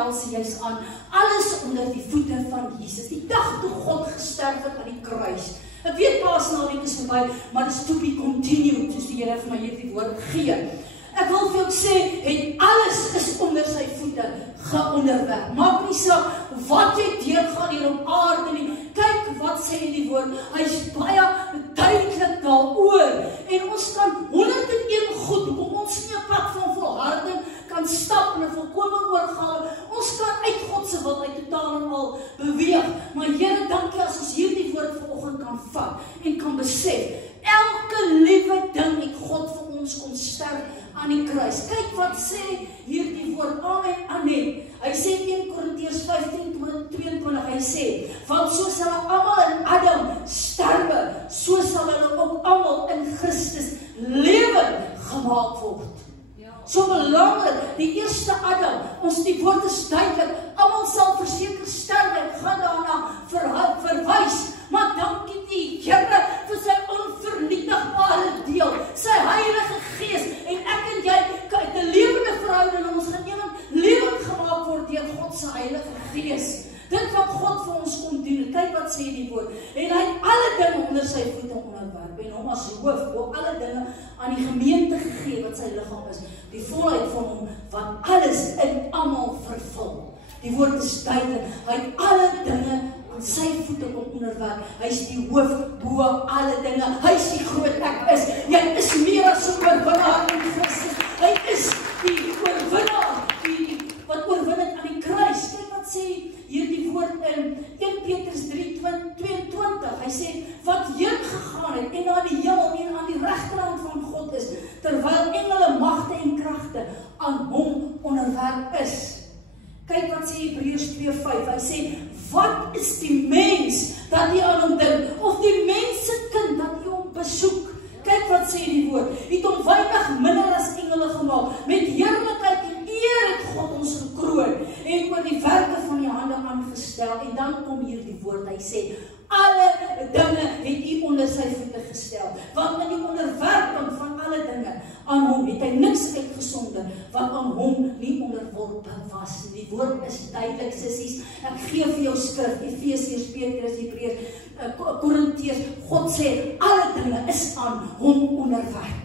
tel sy juis aan, alles onder die voete van Jesus. Die dag toe God gesterf het aan die kruis. Ek weet Paasnaweek is verby, maar dit is to be continued, soos die Here vir my hierdie woord gee. Ek wil vir jou sê, het alles is onder sy voete geonderwerp. Maak nie saak wat jy deurgaan hier op aarde nie. Kyk wat sê die woord. Hy is baie duidelik daaroor. En ons kan 101 goed, hoekom ons nie 'n pad van volharding kan stap en 'n volkome oorgawe. Ons kan uit God se wil uit totaal en al beweeg. Maar Here, dankie as ons hierdie woord vanoggend kan vat en kan besef, elke liewe ding het God vir ons kom sterf aan die kruis. Kyk wat sê hierdie woord. Amen. Hy sê 1 Korintiërs 15:22, hy sê, want so sal almal in Adam sterwe, so sal hulle ook almal in Christus lewend gemaak word. So belangrik, die eerste Adam, ons die woord is duidelik, almal sal verseker sterwe, ek gaan daarna verwys, maar dankie die Here vir sy onvernietigbare deel, sy Heilige Gees, en ek en jy het 'n lewende verhouding, en ons gaan eendag lewend gemaak word deur God se Heilige Gees. Dit wat God vir ons kom doen, kyk wat sê die woord, en hy het alle dinge onder sy voete onderwerp, en hom as hoof, bo alle dinge aan die gemeente gegee wat sy liggaam is, die volheid van hom, wat alles in almal vervul. Die woord is duidelik, hy het alle dinge aan sy voete kom onderwerp, hy is die hoof bo alle dinge, hy is die groot ek is, jy is meer as 'n oorwinnaar in Christus, hy is die oorwinnaar, wat oorwin het aan die kruis. Kyk wat sê hierdie woord in 1 Petrus 3:22, hy sê, wat heen gegaan het, en aan die hemel en aan die regterhand van God is, terwyl engele, magte en kragte aan hom onderwerp is. Kyk wat sê Hebreërs 2:5, hy sê, wat is die mens dat jy aan hom dink, of die mensekind dat jy hom besoek? Kyk wat sê die woord, het hom weinig minder as engele gemaak, met heerlikheid en eer het God ons gekroon, en oor die werke van die hande aangestel, en dan kom hier die woord, hy sê, alle dinge het hy onder sy voete gestel, want in die onderwerping van alle dinge aan hom het hy niks uitgesonder, wat aan hom nie onderworpe was. Die woord is duidelik, sissies, ek gee vir jou skrif, Efesiërs, Petrus, Hebreërs, Korintiërs, God sê, alle dinge is aan hom onderwerp.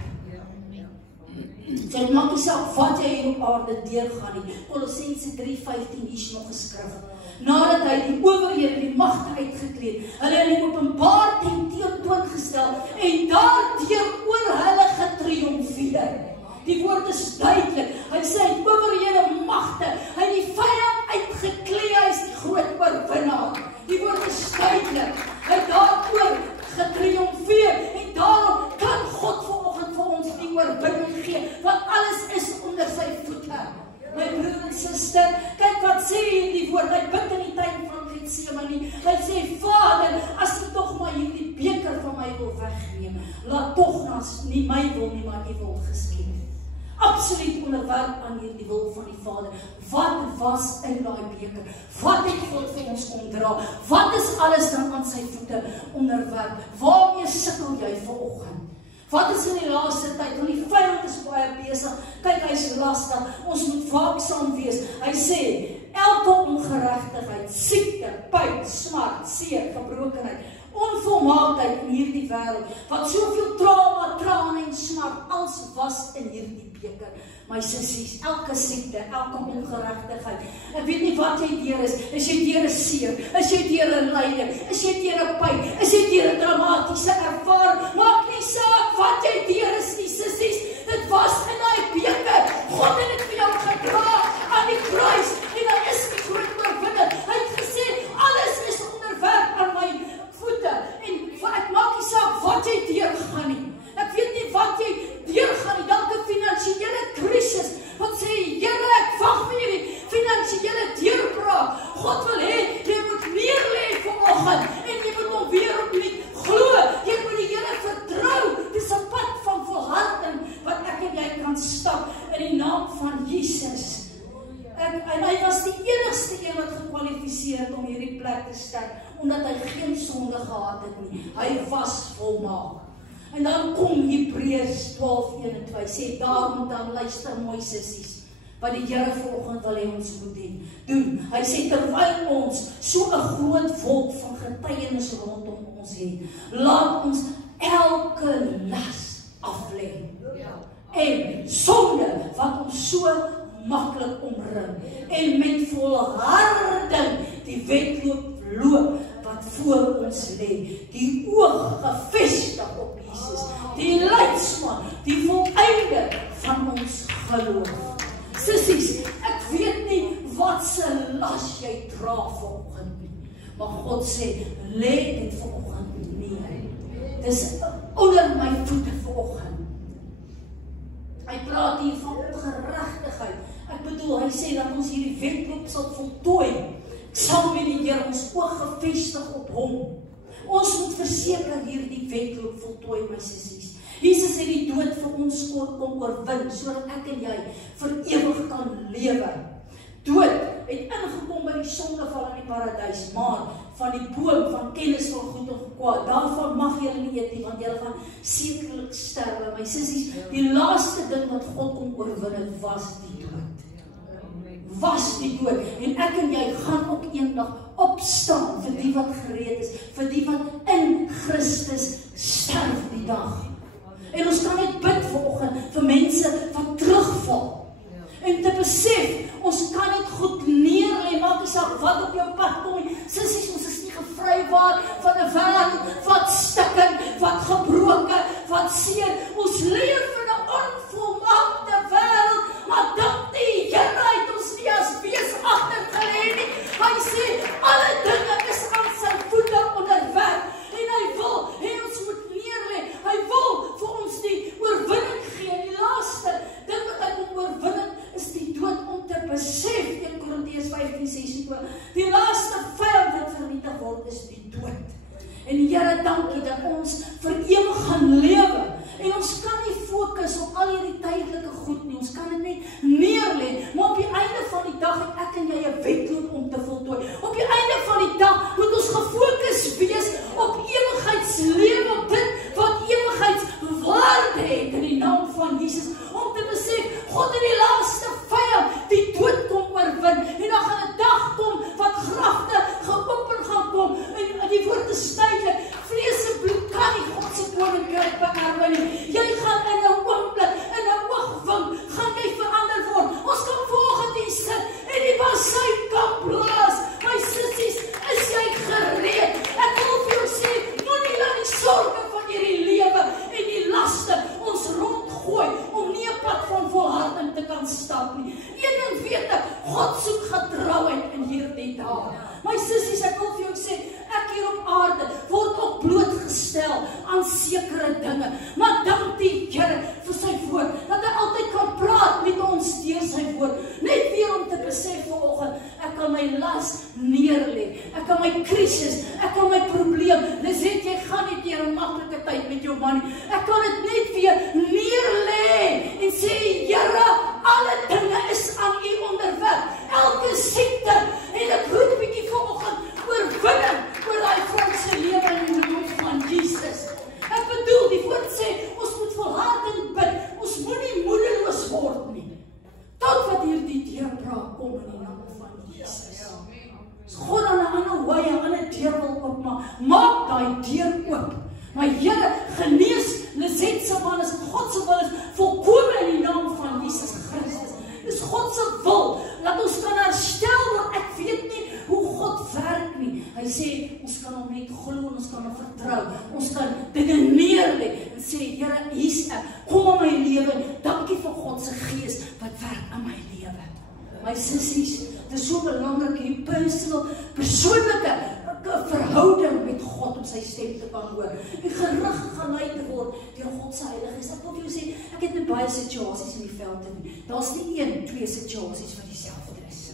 So, maak nie saak wat jy hier op aarde deurgaan nie. Kolossense 3:15 is nog geskryf. Nadat hy die owerhede, die magte uitgekleed, hulle in die openbaar tentoon gestel en daardeur oor hulle getriomfeer. Die woord is duidelik. Hy sê owerhede, magte, hy het die vyand uitgeklee, hy is die groot oorwinnaar. Die woord is duidelik. Hy het daaroor getriomfeer en daarom kan God vanoggend vir ons die oorwinning gee, want alles is onder sy voete. My broer en suster, kyk wat sê hierdie woord, hy bid in die tuin van Getsemane, hy sê, Vader, as U tog maar hierdie beker van my wil wegneem, laat tog nie my wil nie, maar U wil geskied. Absoluut onderwerp aan hierdie wil van die Vader. Wat was in daai beker? Wat het God vir ons kom dra? Wat is alles dan aan sy voete onderwerp? Waarmee sukkel jy vanoggend? Wat is in die laaste tyd? Want die vyand is baie besig. Kyk, hy is lastig. Ons moet waaksaam wees. Hy sê, elke ongeregtigheid, siekte, pyn, smart, seer, gebrokenheid, onvolmaaktheid in hierdie wêreld, wat soveel trauma, trane en smart, als was in hierdie beker. My sissies, elke siekte, elke ongeregtigheid, ek weet nie wat jy deur is jy deur 'n seer, is jy deur 'n lyding, is jy deur 'n pyn, is jy deur 'n dramatiese ervaring, maak nie saak wat jy deur is nie, sissies, dit was in daai beker, God het dit vir jou gedra aan die kruis, en dan is die groot oorwinning. Hy het gesê, alles is onderwerp aan my voete, en ek maak nie saak wat jy deurgaan nie, ek weet nie wat jy deurgaan nie, dalk 'n finansiële krisis, wat sê, Here, ek wag vir hierdie finansiële deurbraak, God wil hê, jy moet meer lê vanoggend, en jy moet hom weer opnuut glo, jy moet die Here vertrou, dis 'n pad van volharding, wat ek en jy kan stap, in die naam van Jesus. En hy was die enigste een wat gekwalifiseer het om hierdie plek te staan, omdat hy geen sonde gehad het nie. Hy was volmaak. En dan kom Hebreërs 12:1 en 2, sê, daarom dan luister mooi sissies, wat die Here vanoggend wil hê ons moet doen. Hy sê terwyl ons so 'n groot wolk van getuienis rondom ons het, laat ons elke las aflê. En sonde wat ons so maklik omring en met volharding die wedloop loop wat voor ons lê, die oog gefestig op Jesus, die leidsman, die volëinde van ons geloof. Sissies, ek weet nie wat se las jy dra vanoggend nie, maar God sê, lê dit vanoggend neer. Dis onder my voete vanoggend. Hy praat hier van ongeregtigheid. Ek bedoel, hy sê dat ons hierdie wedloop sal voltooi, saam met die Here, ons oog gefestig op hom. Ons moet verseker hierdie wedloop voltooi, my sissies. Jesus het die dood vir ons kom oorwin, sodat ek en jy vir ewig kan lewe. Dood het ingekom by die sondeval in die paradys, maar van die boom van kennis van goed en kwaad, daarvan mag julle nie eet nie, want julle gaan sekerlik sterwe. My sissies, die laaste ding wat God kom oorwin het, was die dood. Was die dood. En ek en jy gaan ook eendag opstaan vir die wat gereed is, vir die wat in Christus sterf die dag. En ons kan net bid vanoggend vir mense wat terugval. En te besef, ons kan net goed neerlê, maak nie saak wat op jou pad kom nie. Sissies, ons is nie gevrywaar van 'n wêreld wat stikken, wat gebroken, wat seer. Ons leef in 'n onvolmaakte wêreld, maar dank die Here het ons nie as wees agtergelê nie. Hy sê, alle dinge is aan sy voete onderwerp, en hy wil hê ons moet neerlê. Hy wil vir ons die oorwinning gee. Die laaste ding wat hy kom oorwinning is die dood, om te besef, 1 Korintiërs 15:26, die laaste vyand wat vernietig word is die dood. En die Here, dankie dat ons vir ewig gaan lewe. En ons kan nie fokus op al hierdie tydelike goed nie. Ons kan dit net neerlê. Maar op die einde van die dag het ek en jy 'n wedloop om te voltooi. Op die einde van die dag moet ons gefokus wees op ewigheidslewe, op dit wat ewigheidswaarde het in die naam van Jesus. Om te besef, God het die laaste vyand, die dood kom oorwin. En dan gaan 'n dag kom wat grafte geopen gaan kom. En die woord is duidelik, vlees en bloed kan nie God se koninkryk beerwe nie. Jy gaan in 'n oomblik, in 'n oogwink, gaan jy verander word. Ons kan vanoggend hier sit en die bassein kan blaas. My sissies, is jy gereed? Ek wil vir jou sê, moenie laat die sorge van hierdie lewe en die laste ons rondgooi om nie 'n pad van volharding te kan stap nie. Een ding weet ek, God soek getrouheid in hierdie dae. My sissies, ek wil vir jou sê, ek hier op aarde word ook blootgestel aan sekere dinge. Maar dank die Here vir sy woord, dat hy altyd kan praat met ons deur sy woord. Net weer om te besef vanoggend, ek kan my las neerlê. Ek kan my krisis, ek kan my probleem. Liset, jy gaan nie deur 'n maklike tyd met jou man nie. Ek kan dit net weer neerlê en sê, Here, alle dinge is aan U onderwerp. Elke siekte, en ek roep 'n bietjie vanoggend oorwinning oor daai vrou se lewe in die naam van Jesus. Ek bedoel, die woord sê, ons moet volharding bid. Ons moenie moedeloos word nie. Tot wat hierdie deurbraak kom in die naam van Jesus. As God aan 'n ander wy, 'n ander deur wil oopmaak, maak daai deur oop. Maar Here, genees Liset se man, is God se wil is volkome in die naam van Jesus Christus. Dis God se wil, dat ons kan herstel, want ek weet nie hoe God werk nie. Hy sê, ons kan hom net glo en ons kan hom vertrou. Ons kan dinge neerlê en sê, Here, hier's ek, kom in my lewe. Dankie vir God se gees wat werk in my lewe. My sissies, dit is so belangrik, die persoonlike verhouding met God om sy stem te kan hoor. En gerig gelei te word deur God se Heilige Gees. Ek wil vir jou sê, ek het met baie situasies in die veld te doen. Daar's nie 1, 2 situasies wat dieselfde is.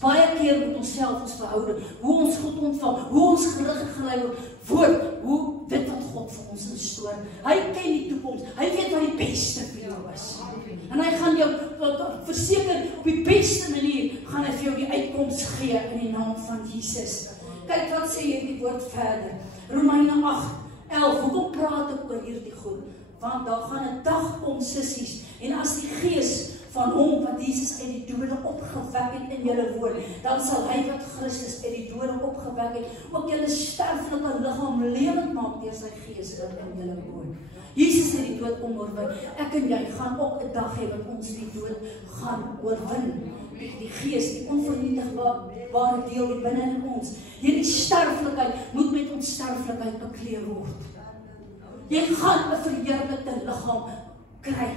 Baie keer met onsself, ons verhouding, hoe ons God ontvang, hoe ons gerig gelei word, hoe dit wat God vir ons instoor. Hy ken die toekoms, hy weet wat die beste vir jou is. En hy gaan jou verseker op die beste manier, gaan hy vir jou die uitkoms gee in die naam van Jesus. Kyk wat sê hierdie woord verder. Romeine 8:11. Hoekom praat ek oor hierdie goed? Want daar gaan 'n dag kom, sissies, en as die Gees van hom wat Jesus uit die dode opgewek het in julle woon, dan sal hy wat Christus uit die dode opgewek het, ook julle sterflike liggaam lewend maak deur sy gees wat in julle woon. Jesus het die dood oorwin. Ek en jy gaan ook 'n dag hê wat ons die dood gaan oorwin. Die gees, die onvernietigbare deel die binne in ons. Hierdie sterflikheid moet met ons sterflikheid bekleed word. Jy gaan 'n verheerlikte liggaam kry.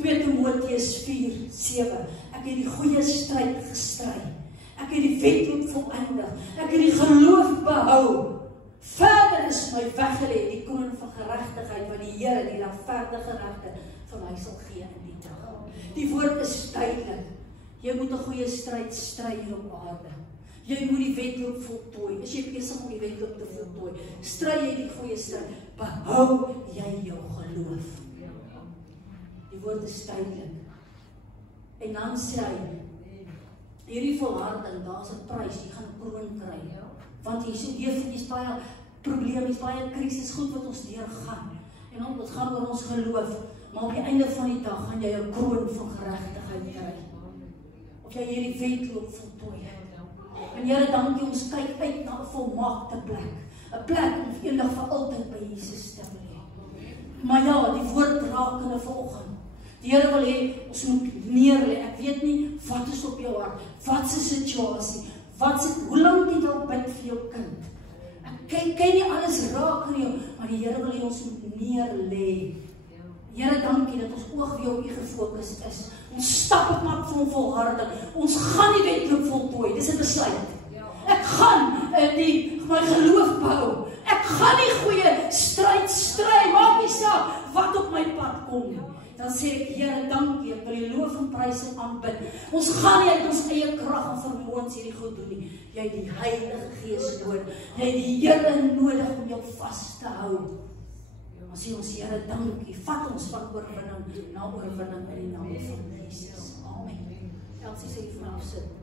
2 Timoteus 4:7. Ek het die goeie stryd gestry. Ek het die wedloop volëindig. Ek het die geloof behou. Verder is my weggelê die kroon van geregtigheid wat die Here, die regverdige regter, vir my sal gee in die dag. Die woord is duidelik. Jy moet 'n goeie stryd stry hier op aarde. Jy moet die wedloop voltooi. As jy besig om die wedloop te voltooi, stry jy die goeie stryd. Behou jy jou geloof. Die woord is duidelik. En dan sê hy, hierdie volharding, daar's 'n prys, jy gaan 'n kroon kry. Want hier's baie probleme, hier's baie krisis, goed wat ons deurgaan. En dan dit gaan oor ons geloof, maar op die einde van die dag gaan jy 'n kroon van geregtigheid kry. Of jy hierdie wedloop voltooi het. En Here, dankie, ons kyk uit na 'n volmaakte plek. 'n Plek om eendag vir altyd by Jesus te bly. Maar ja, die woord raak in 'n vanoggend. Die Here wil hê ons moet neerlê. Ek weet nie wat is op jou hart, wat is die situasie, hoe lank jy dalk bid vir jou kind. Ek ken nie alles raak in jou, maar die Here wil hê ons moet neerlê. Here, dankie dat ons oog weer op U gefokus is. Ons stap op pad van volharding. Ons gaan die wedloop voltooi. Dis 'n besluit. Ek gaan my geloof bou. Ek gaan die goeie stryd stry. Maak nie saak wat op my pad kom nie. Dan sê ek, Here, dankie, ek wil U loof en prys en aanbid. Ons gaan nie uit ons eie krag en vermoëns hierdie goed doen nie. Jy het die Heilige Gees nodig. Jy het die Here nodig om jou vas te hou. Dan sê ons, Here, dankie. Vat ons van oorwinning na oorwinning in die naam van Jesus. Amen. Elsie sê vanaf sit.